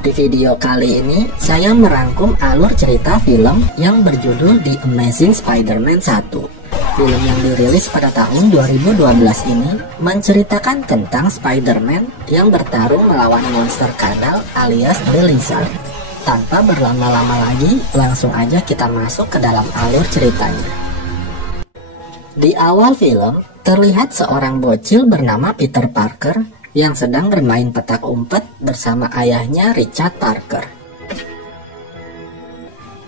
Di video kali ini, saya merangkum alur cerita film yang berjudul The Amazing Spider-Man 1. Film yang dirilis pada tahun 2012 ini menceritakan tentang Spider-Man yang bertarung melawan monster kadal alias The Lizard. Tanpa berlama-lama lagi, langsung aja kita masuk ke dalam alur ceritanya. Di awal film, terlihat seorang bocil bernama Peter Parker yang sedang bermain petak umpet bersama ayahnya Richard Parker.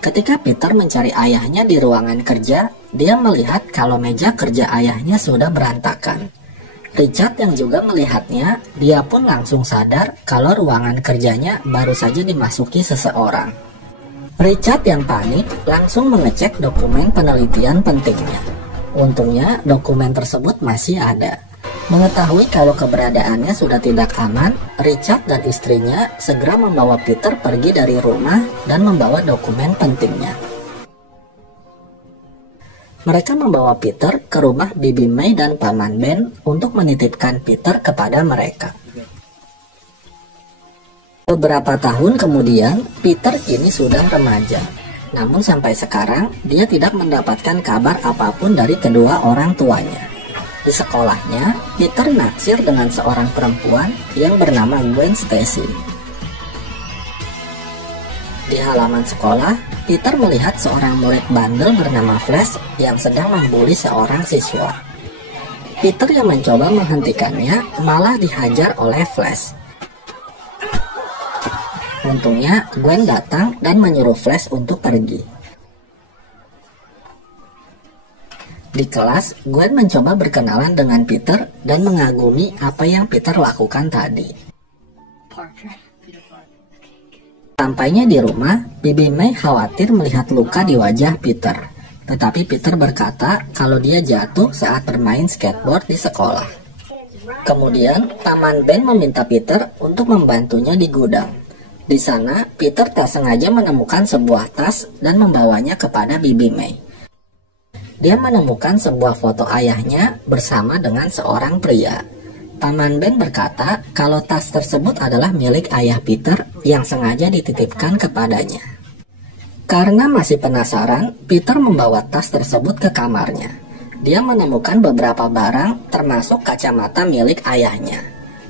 Ketika Peter mencari ayahnya di ruangan kerja, dia melihat kalau meja kerja ayahnya sudah berantakan. Richard yang juga melihatnya, dia pun langsung sadar kalau ruangan kerjanya baru saja dimasuki seseorang. Richard yang panik langsung mengecek dokumen penelitian pentingnya. Untungnya dokumen tersebut masih ada. Mengetahui kalau keberadaannya sudah tidak aman, Richard dan istrinya segera membawa Peter pergi dari rumah dan membawa dokumen pentingnya. Mereka membawa Peter ke rumah Bibi May dan Paman Ben untuk menitipkan Peter kepada mereka. Beberapa tahun kemudian, Peter kini sudah remaja. Namun sampai sekarang, dia tidak mendapatkan kabar apapun dari kedua orang tuanya. Di sekolahnya, Peter naksir dengan seorang perempuan yang bernama Gwen Stacy. Di halaman sekolah, Peter melihat seorang murid bandel bernama Flash yang sedang membuli seorang siswa. Peter yang mencoba menghentikannya malah dihajar oleh Flash. Untungnya, Gwen datang dan menyuruh Flash untuk pergi. Di kelas, Gwen mencoba berkenalan dengan Peter dan mengagumi apa yang Peter lakukan tadi. Sampainya di rumah, Bibi May khawatir melihat luka di wajah Peter. Tetapi Peter berkata kalau dia jatuh saat bermain skateboard di sekolah. Kemudian, Paman Ben meminta Peter untuk membantunya di gudang. Di sana, Peter tak sengaja menemukan sebuah tas dan membawanya kepada Bibi May. Dia menemukan sebuah foto ayahnya bersama dengan seorang pria. Paman Ben berkata kalau tas tersebut adalah milik ayah Peter yang sengaja dititipkan kepadanya. Karena masih penasaran, Peter membawa tas tersebut ke kamarnya. Dia menemukan beberapa barang termasuk kacamata milik ayahnya.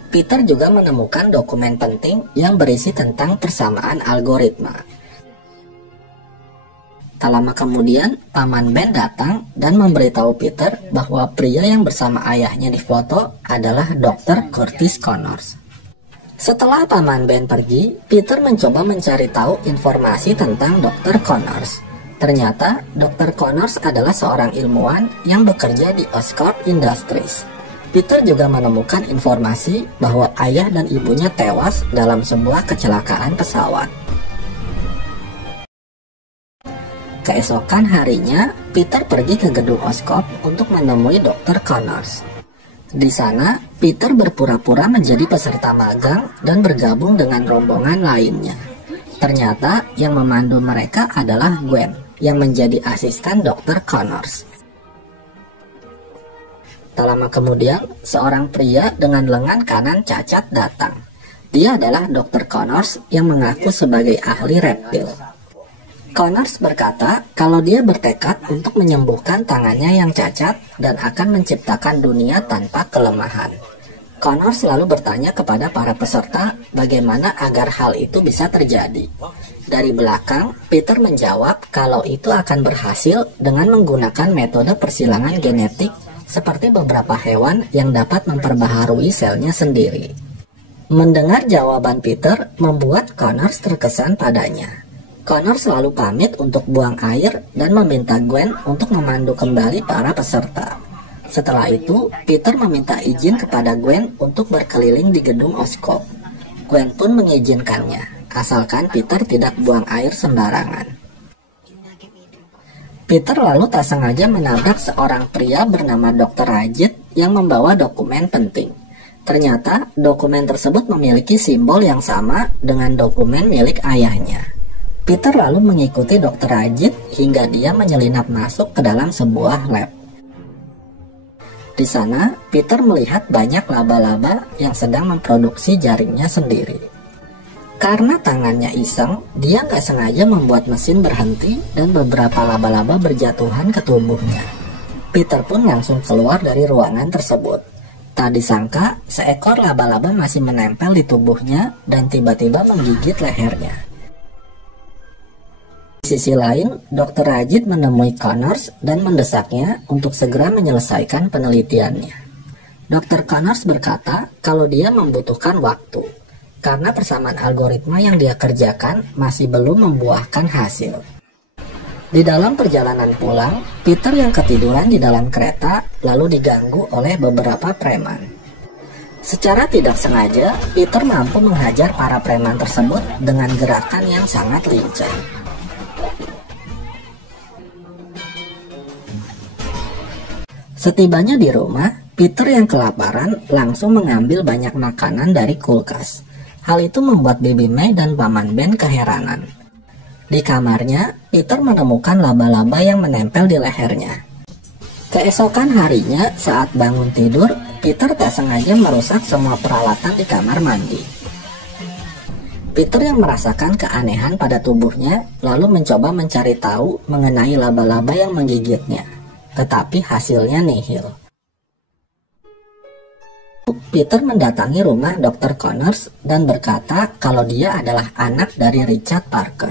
Peter juga menemukan dokumen penting yang berisi tentang persamaan algoritma. Tak lama kemudian, Paman Ben datang dan memberitahu Peter bahwa pria yang bersama ayahnya di foto adalah Dr. Curtis Connors. Setelah Paman Ben pergi, Peter mencoba mencari tahu informasi tentang Dr. Connors. Ternyata, Dr. Connors adalah seorang ilmuwan yang bekerja di Oscorp Industries. Peter juga menemukan informasi bahwa ayah dan ibunya tewas dalam sebuah kecelakaan pesawat. Keesokan harinya, Peter pergi ke gedung Oscorp untuk menemui Dr. Connors. Di sana, Peter berpura-pura menjadi peserta magang dan bergabung dengan rombongan lainnya. Ternyata yang memandu mereka adalah Gwen, yang menjadi asisten Dr. Connors. Tak lama kemudian, seorang pria dengan lengan kanan cacat datang. Dia adalah Dr. Connors yang mengaku sebagai ahli reptil. Connors berkata kalau dia bertekad untuk menyembuhkan tangannya yang cacat dan akan menciptakan dunia tanpa kelemahan. Connors lalu bertanya kepada para peserta bagaimana agar hal itu bisa terjadi. Dari belakang, Peter menjawab kalau itu akan berhasil dengan menggunakan metode persilangan genetik seperti beberapa hewan yang dapat memperbaharui selnya sendiri. Mendengar jawaban Peter membuat Connors terkesan padanya. Connors selalu pamit untuk buang air dan meminta Gwen untuk memandu kembali para peserta. Setelah itu, Peter meminta izin kepada Gwen untuk berkeliling di gedung Oscorp. Gwen pun mengizinkannya, asalkan Peter tidak buang air sembarangan. Peter lalu tak sengaja menabrak seorang pria bernama Dr. Rajit yang membawa dokumen penting. Ternyata, dokumen tersebut memiliki simbol yang sama dengan dokumen milik ayahnya. Peter lalu mengikuti Dr. Rajit hingga dia menyelinap masuk ke dalam sebuah lab. Di sana, Peter melihat banyak laba-laba yang sedang memproduksi jaringnya sendiri. Karena tangannya iseng, dia nggak sengaja membuat mesin berhenti dan beberapa laba-laba berjatuhan ke tubuhnya. Peter pun langsung keluar dari ruangan tersebut. Tak disangka, seekor laba-laba masih menempel di tubuhnya dan tiba-tiba menggigit lehernya. Di sisi lain, Dr. Rajit menemui Connors dan mendesaknya untuk segera menyelesaikan penelitiannya. Dr. Connors berkata kalau dia membutuhkan waktu, karena persamaan algoritma yang dia kerjakan masih belum membuahkan hasil. Di dalam perjalanan pulang, Peter yang ketiduran di dalam kereta lalu diganggu oleh beberapa preman. Secara tidak sengaja, Peter mampu menghajar para preman tersebut dengan gerakan yang sangat lincah. Setibanya di rumah, Peter yang kelaparan langsung mengambil banyak makanan dari kulkas. Hal itu membuat Bibi May dan Paman Ben keheranan. Di kamarnya, Peter menemukan laba-laba yang menempel di lehernya. Keesokan harinya, saat bangun tidur, Peter tak sengaja merusak semua peralatan di kamar mandi. Peter yang merasakan keanehan pada tubuhnya, lalu mencoba mencari tahu mengenai laba-laba yang menggigitnya. Tetapi hasilnya nihil. Peter mendatangi rumah Dr. Connors dan berkata kalau dia adalah anak dari Richard Parker.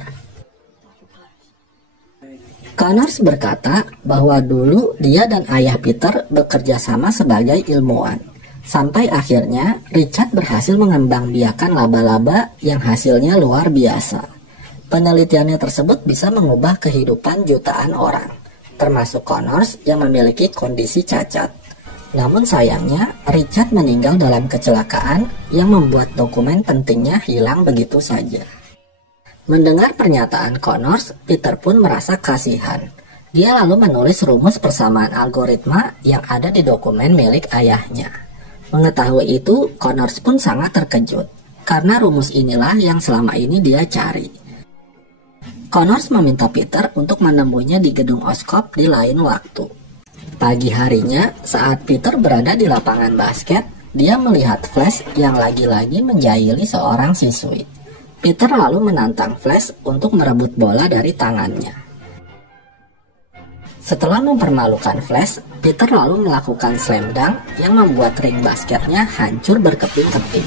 Connors berkata bahwa dulu dia dan ayah Peter bekerja sama sebagai ilmuwan. Sampai akhirnya Richard berhasil mengembangbiakan laba-laba yang hasilnya luar biasa. Penelitiannya tersebut bisa mengubah kehidupan jutaan orang, termasuk Connors yang memiliki kondisi cacat. Namun sayangnya, Richard meninggal dalam kecelakaan yang membuat dokumen pentingnya hilang begitu saja. Mendengar pernyataan Connors, Peter pun merasa kasihan. Dia lalu menulis rumus persamaan algoritma yang ada di dokumen milik ayahnya. Mengetahui itu, Connors pun sangat terkejut, karena rumus inilah yang selama ini dia cari. Connors meminta Peter untuk menemuinya di gedung Oscorp di lain waktu. Pagi harinya, saat Peter berada di lapangan basket, dia melihat Flash yang lagi-lagi menjahili seorang siswi. Peter lalu menantang Flash untuk merebut bola dari tangannya. Setelah mempermalukan Flash, Peter lalu melakukan slam dunk yang membuat ring basketnya hancur berkeping-keping.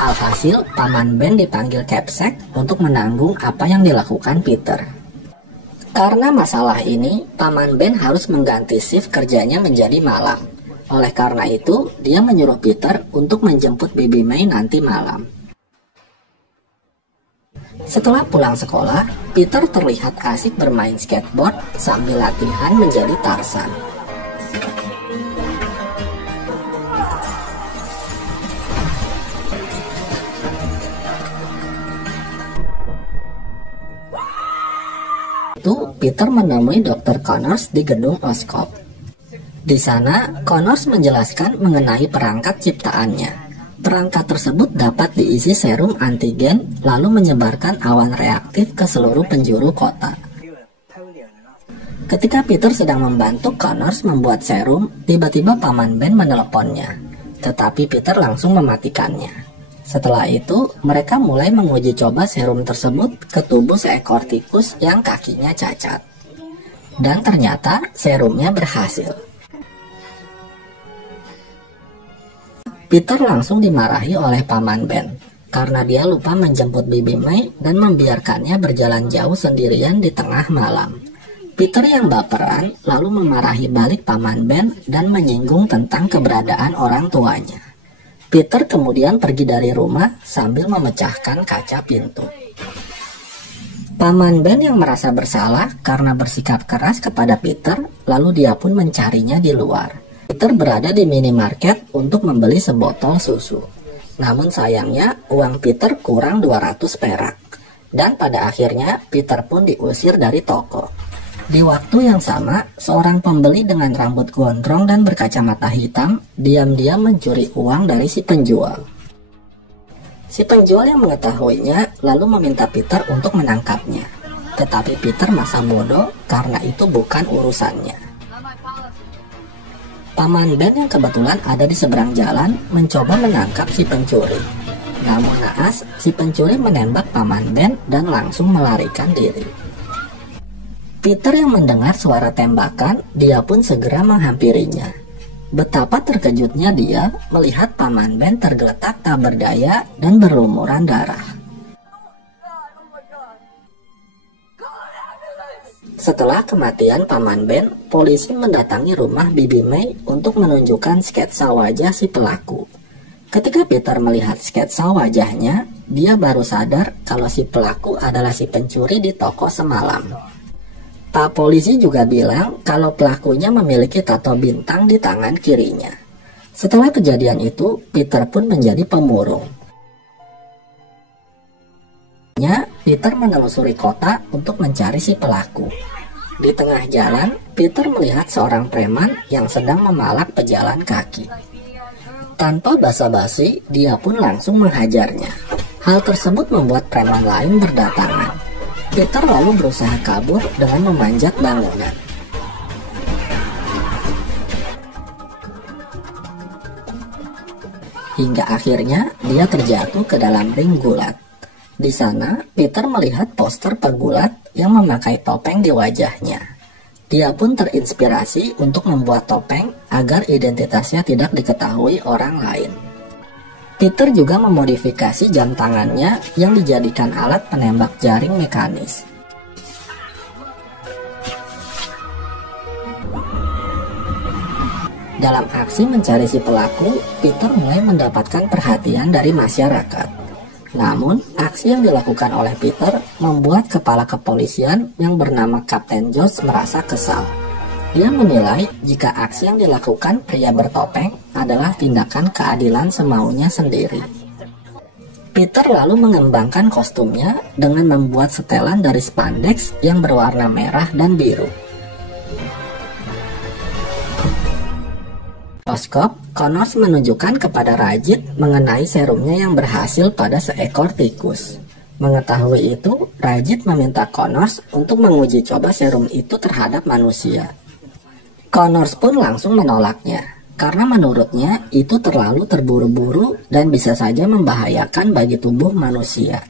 Alhasil, Paman Ben dipanggil Capsek untuk menanggung apa yang dilakukan Peter. Karena masalah ini, Paman Ben harus mengganti shift kerjanya menjadi malam. Oleh karena itu, dia menyuruh Peter untuk menjemput Bibi May nanti malam. Setelah pulang sekolah, Peter terlihat asik bermain skateboard sambil latihan menjadi Tarzan. Peter menemui Dr. Connors di gedung Oscorp. Di sana, Connors menjelaskan mengenai perangkat ciptaannya. Perangkat tersebut dapat diisi serum antigen lalu menyebarkan awan reaktif ke seluruh penjuru kota. Ketika Peter sedang membantu Connors membuat serum, tiba-tiba Paman Ben meneleponnya. Tetapi Peter langsung mematikannya. Setelah itu, mereka mulai menguji coba serum tersebut ke tubuh seekor tikus yang kakinya cacat. Dan ternyata serumnya berhasil. Peter langsung dimarahi oleh Paman Ben karena dia lupa menjemput Bibi May dan membiarkannya berjalan jauh sendirian di tengah malam. Peter yang baperan lalu memarahi balik Paman Ben dan menyinggung tentang keberadaan orang tuanya. Peter kemudian pergi dari rumah sambil memecahkan kaca pintu. Paman Ben yang merasa bersalah karena bersikap keras kepada Peter, lalu dia pun mencarinya di luar. Peter berada di minimarket untuk membeli sebotol susu. Namun sayangnya uang Peter kurang 200 perak. Dan pada akhirnya Peter pun diusir dari toko. Di waktu yang sama, seorang pembeli dengan rambut gondrong dan berkacamata hitam diam-diam mencuri uang dari si penjual. Si penjual yang mengetahuinya lalu meminta Peter untuk menangkapnya. Tetapi Peter masa bodoh karena itu bukan urusannya. Paman Ben yang kebetulan ada di seberang jalan mencoba menangkap si pencuri. Namun naas, si pencuri menembak Paman Ben dan langsung melarikan diri. Peter yang mendengar suara tembakan, dia pun segera menghampirinya. Betapa terkejutnya dia melihat Paman Ben tergeletak tak berdaya dan berlumuran darah. Setelah kematian Paman Ben, polisi mendatangi rumah Bibi May untuk menunjukkan sketsa wajah si pelaku. Ketika Peter melihat sketsa wajahnya, dia baru sadar kalau si pelaku adalah si pencuri di toko semalam. Pak polisi juga bilang kalau pelakunya memiliki tato bintang di tangan kirinya. Setelah kejadian itu, Peter pun menjadi pemurung. Peter menelusuri kota untuk mencari si pelaku. Di tengah jalan, Peter melihat seorang preman yang sedang memalak pejalan kaki. Tanpa basa-basi, dia pun langsung menghajarnya. Hal tersebut membuat preman lain berdatangan. Peter lalu berusaha kabur dengan memanjat bangunan. Hingga akhirnya dia terjatuh ke dalam ring gulat. Di sana, Peter melihat poster pegulat yang memakai topeng di wajahnya. Dia pun terinspirasi untuk membuat topeng agar identitasnya tidak diketahui orang lain. Peter juga memodifikasi jam tangannya yang dijadikan alat penembak jaring mekanis. Dalam aksi mencari si pelaku, Peter mulai mendapatkan perhatian dari masyarakat. Namun, aksi yang dilakukan oleh Peter membuat kepala kepolisian yang bernama Kapten George merasa kesal. Dia menilai jika aksi yang dilakukan pria bertopeng adalah tindakan keadilan semaunya sendiri. Peter lalu mengembangkan kostumnya dengan membuat setelan dari spandex yang berwarna merah dan biru. Oskop, Connors menunjukkan kepada Rajit mengenai serumnya yang berhasil pada seekor tikus. Mengetahui itu, Rajit meminta Connors untuk menguji coba serum itu terhadap manusia. Connors pun langsung menolaknya, karena menurutnya itu terlalu terburu-buru dan bisa saja membahayakan bagi tubuh manusia.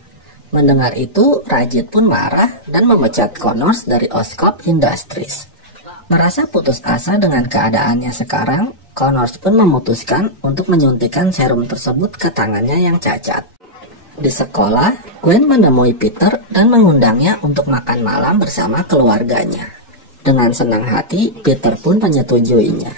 Mendengar itu, Rajit pun marah dan memecat Connors dari Oskop Industries. Merasa putus asa dengan keadaannya sekarang, Connors pun memutuskan untuk menyuntikkan serum tersebut ke tangannya yang cacat. Di sekolah, Gwen menemui Peter dan mengundangnya untuk makan malam bersama keluarganya. Dengan senang hati, Peter pun menyetujuinya.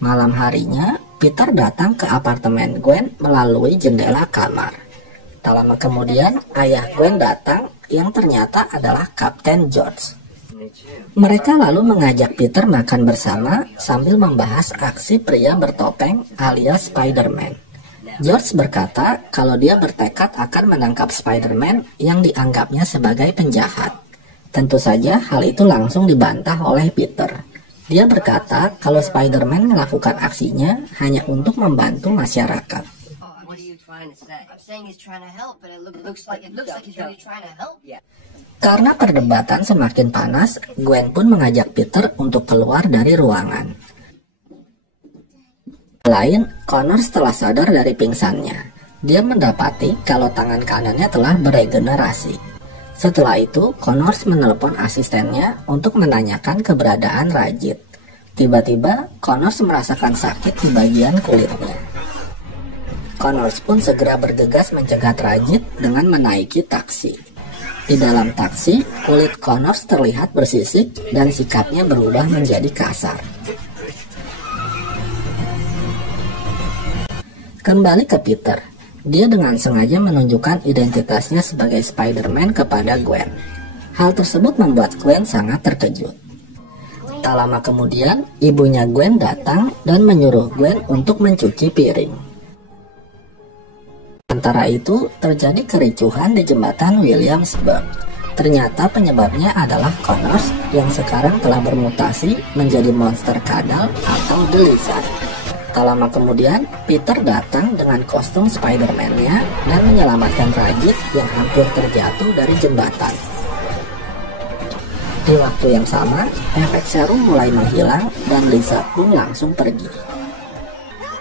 Malam harinya, Peter datang ke apartemen Gwen melalui jendela kamar. Tak lama kemudian, ayah Gwen datang yang ternyata adalah Kapten George. Mereka lalu mengajak Peter makan bersama sambil membahas aksi pria bertopeng alias Spider-Man. George berkata kalau dia bertekad akan menangkap Spider-Man yang dianggapnya sebagai penjahat. Tentu saja hal itu langsung dibantah oleh Peter. Dia berkata kalau Spider-Man melakukan aksinya hanya untuk membantu masyarakat. Karena perdebatan semakin panas, Gwen pun mengajak Peter untuk keluar dari ruangan. Lain, Connors telah sadar dari pingsannya. Dia mendapati kalau tangan kanannya telah beregenerasi. Setelah itu, Connors menelpon asistennya untuk menanyakan keberadaan Rajit. Tiba-tiba, Connors merasakan sakit di bagian kulitnya. Connors pun segera bergegas mencegat Rajit dengan menaiki taksi. Di dalam taksi, kulit Connors terlihat bersisik dan sikapnya berubah menjadi kasar. Kembali ke Peter, dia dengan sengaja menunjukkan identitasnya sebagai Spider-Man kepada Gwen. Hal tersebut membuat Gwen sangat terkejut. Tak lama kemudian, ibunya Gwen datang dan menyuruh Gwen untuk mencuci piring. Sementara itu, terjadi kericuhan di jembatan Williamsburg. Ternyata penyebabnya adalah Connors yang sekarang telah bermutasi menjadi monster kadal atau The Lizard. Tak lama kemudian, Peter datang dengan kostum Spider-Man-nya dan menyelamatkan Rajit yang hampir terjatuh dari jembatan. Di waktu yang sama, efek serum mulai menghilang dan Lizard pun langsung pergi.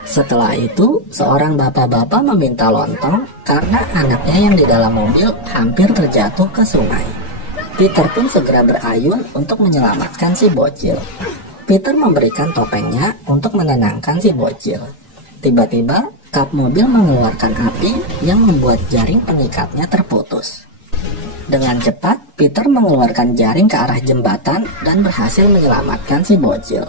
Setelah itu, seorang bapak-bapak meminta lontong karena anaknya yang di dalam mobil hampir terjatuh ke sungai. Peter pun segera berayun untuk menyelamatkan si bocil. Peter memberikan topengnya untuk menenangkan si bocil. Tiba-tiba, kap mobil mengeluarkan api yang membuat jaring pengikatnya terputus. Dengan cepat, Peter mengeluarkan jaring ke arah jembatan dan berhasil menyelamatkan si bocil.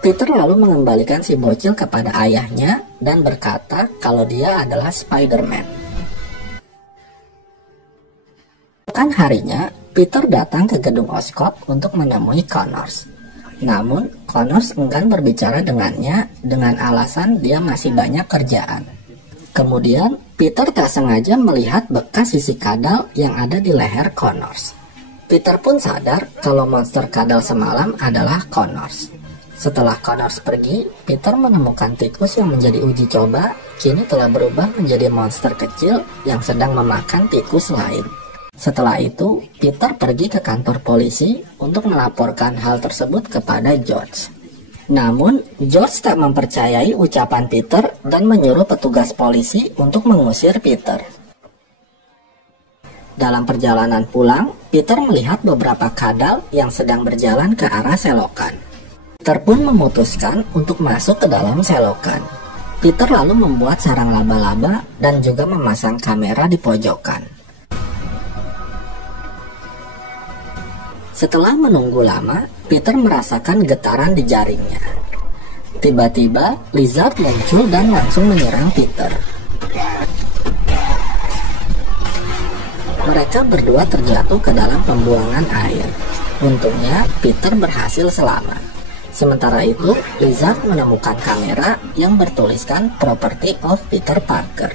Peter lalu mengembalikan si bocil kepada ayahnya dan berkata kalau dia adalah Spider-Man. Keesokan harinya, Peter datang ke gedung Oscorp untuk menemui Connors. Namun, Connors enggan berbicara dengannya dengan alasan dia masih banyak kerjaan. Kemudian, Peter tak sengaja melihat bekas sisik kadal yang ada di leher Connors. Peter pun sadar kalau monster kadal semalam adalah Connors. Setelah Connors pergi, Peter menemukan tikus yang menjadi uji coba kini telah berubah menjadi monster kecil yang sedang memakan tikus lain. Setelah itu, Peter pergi ke kantor polisi untuk melaporkan hal tersebut kepada George. Namun, George tak mempercayai ucapan Peter dan menyuruh petugas polisi untuk mengusir Peter. Dalam perjalanan pulang, Peter melihat beberapa kadal yang sedang berjalan ke arah selokan. Peter pun memutuskan untuk masuk ke dalam selokan. Peter lalu membuat sarang laba-laba dan juga memasang kamera di pojokan. Setelah menunggu lama, Peter merasakan getaran di jaringnya. Tiba-tiba, lizard muncul dan langsung menyerang Peter. Mereka berdua terjatuh ke dalam pembuangan air. Untungnya, Peter berhasil selamat. Sementara itu, Lizard menemukan kamera yang bertuliskan Property of Peter Parker.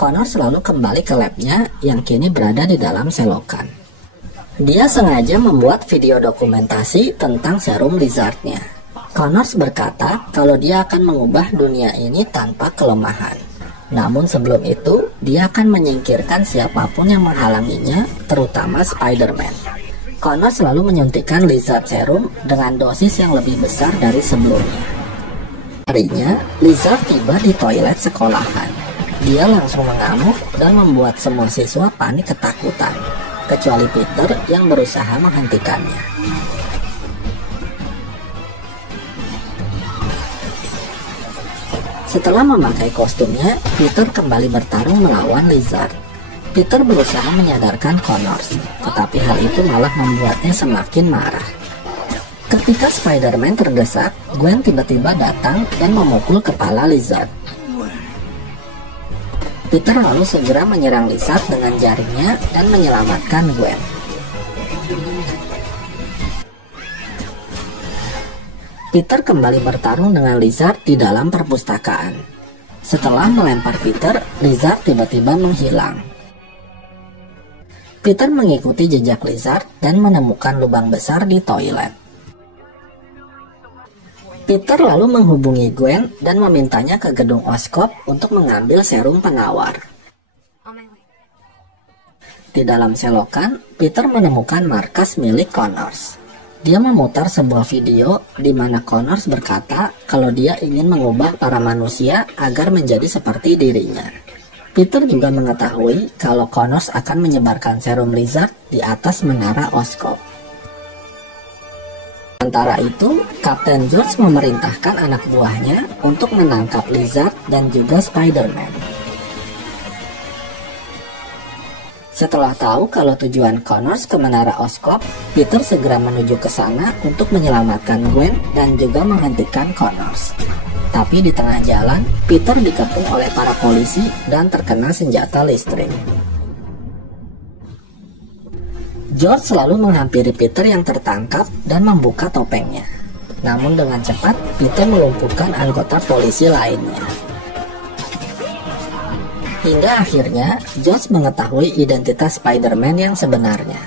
Connors selalu kembali ke labnya yang kini berada di dalam selokan. Dia sengaja membuat video dokumentasi tentang serum lizardnya. Connors berkata kalau dia akan mengubah dunia ini tanpa kelemahan. Namun sebelum itu, dia akan menyingkirkan siapapun yang menghalanginya, terutama Spider-Man. Connors selalu menyuntikkan lizard serum dengan dosis yang lebih besar dari sebelumnya. Harinya, Lizard tiba di toilet sekolahan. Dia langsung mengamuk dan membuat semua siswa panik ketakutan, kecuali Peter yang berusaha menghentikannya. Setelah memakai kostumnya, Peter kembali bertarung melawan Lizard. Peter berusaha menyadarkan Connors, tetapi hal itu malah membuatnya semakin marah. Ketika Spider-Man terdesak, Gwen tiba-tiba datang dan memukul kepala Lizard. Peter lalu segera menyerang Lizard dengan jaringnya dan menyelamatkan Gwen. Peter kembali bertarung dengan Lizard di dalam perpustakaan. Setelah melempar Peter, Lizard tiba-tiba menghilang. Peter mengikuti jejak Lizard dan menemukan lubang besar di toilet. Peter lalu menghubungi Gwen dan memintanya ke gedung Oscorp untuk mengambil serum penawar. Di dalam selokan, Peter menemukan markas milik Connors. Dia memutar sebuah video di mana Connors berkata kalau dia ingin mengubah para manusia agar menjadi seperti dirinya. Peter juga mengetahui kalau Connors akan menyebarkan serum lizard di atas menara Oscorp. Sementara itu, Kapten George memerintahkan anak buahnya untuk menangkap Lizard dan juga Spider-Man. Setelah tahu kalau tujuan Connors ke menara Oscorp, Peter segera menuju ke sana untuk menyelamatkan Gwen dan juga menghentikan Connors. Tapi di tengah jalan, Peter dikepung oleh para polisi dan terkena senjata listrik. George selalu menghampiri Peter yang tertangkap dan membuka topengnya. Namun dengan cepat, Peter melumpuhkan anggota polisi lainnya. Hingga akhirnya, George mengetahui identitas Spider-Man yang sebenarnya.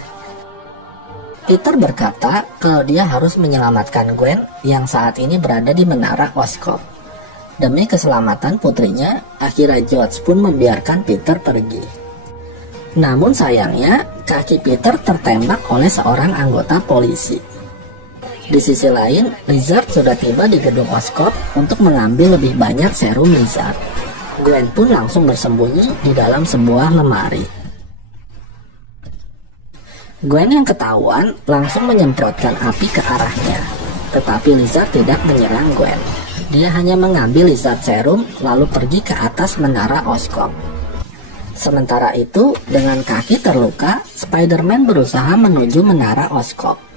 Peter berkata kalau dia harus menyelamatkan Gwen yang saat ini berada di menara Oscorp. Demi keselamatan putrinya, akhirnya George pun membiarkan Peter pergi. Namun sayangnya, kaki Peter tertembak oleh seorang anggota polisi. Di sisi lain, Lizard sudah tiba di gedung Oscorp untuk mengambil lebih banyak serum Lizard. Gwen pun langsung bersembunyi di dalam sebuah lemari. Gwen yang ketahuan langsung menyemprotkan api ke arahnya. Tetapi Lizard tidak menyerang Gwen. Dia hanya mengambil Lizard serum lalu pergi ke atas menara Oscorp. Sementara itu, dengan kaki terluka, Spider-Man berusaha menuju menara Oscorp.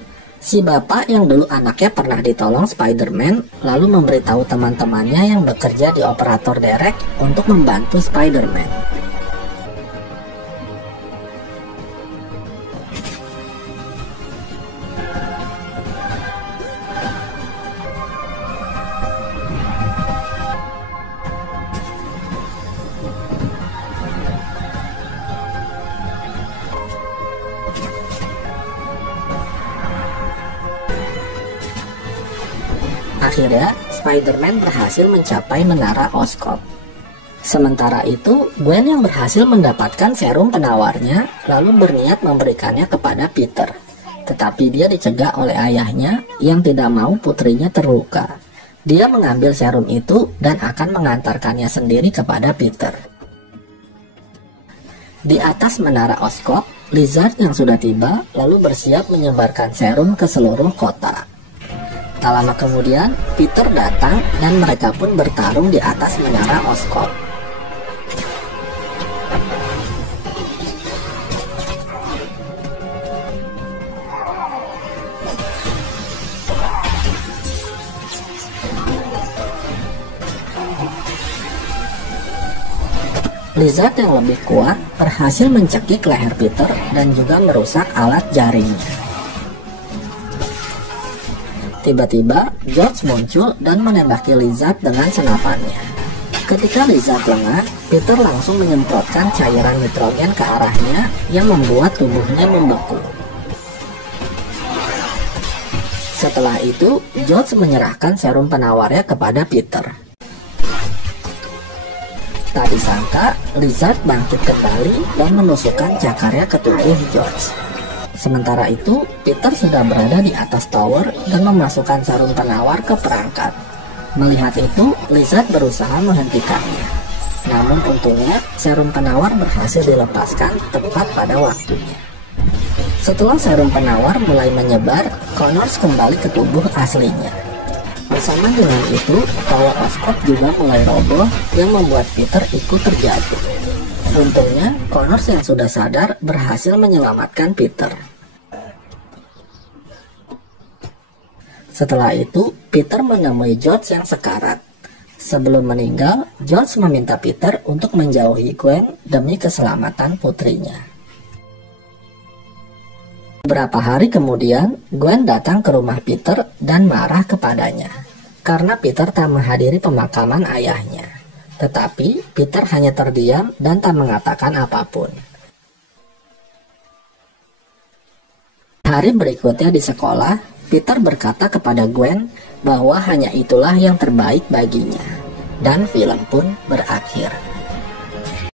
Si bapak yang dulu anaknya pernah ditolong Spider-Man lalu memberitahu teman-temannya yang bekerja di operator derek untuk membantu Spider-Man. Akhirnya, Spider-Man berhasil mencapai menara Oscorp. Sementara itu, Gwen yang berhasil mendapatkan serum penawarnya, lalu berniat memberikannya kepada Peter. Tetapi dia dicegah oleh ayahnya yang tidak mau putrinya terluka. Dia mengambil serum itu dan akan mengantarkannya sendiri kepada Peter. Di atas menara Oscorp, Lizard yang sudah tiba lalu bersiap menyebarkan serum ke seluruh kota. Tak lama kemudian, Peter datang dan mereka pun bertarung di atas menara Oscorp. Lizard yang lebih kuat berhasil mencekik leher Peter dan juga merusak alat jaringnya. Tiba-tiba, George muncul dan menembaki Lizard dengan senapannya. Ketika Lizard lengah, Peter langsung menyemprotkan cairan nitrogen ke arahnya yang membuat tubuhnya membeku. Setelah itu, George menyerahkan serum penawarnya kepada Peter. Tak disangka, Lizard bangkit kembali dan menusukkan cakarnya ke tubuh George. Sementara itu, Peter sudah berada di atas tower dan memasukkan serum penawar ke perangkat. Melihat itu, Lizard berusaha menghentikannya. Namun untungnya, serum penawar berhasil dilepaskan tepat pada waktunya. Setelah serum penawar mulai menyebar, Connors kembali ke tubuh aslinya. Bersama dengan itu, tower Oscorp juga mulai roboh yang membuat Peter ikut terjatuh. Untungnya, Connors yang sudah sadar berhasil menyelamatkan Peter. Setelah itu, Peter menemui George yang sekarat. Sebelum meninggal, George meminta Peter untuk menjauhi Gwen demi keselamatan putrinya. Beberapa hari kemudian, Gwen datang ke rumah Peter dan marah kepadanya karena Peter tak menghadiri pemakaman ayahnya. Tetapi Peter hanya terdiam dan tak mengatakan apapun. Hari berikutnya di sekolah, Peter berkata kepada Gwen bahwa hanya itulah yang terbaik baginya. Dan film pun berakhir.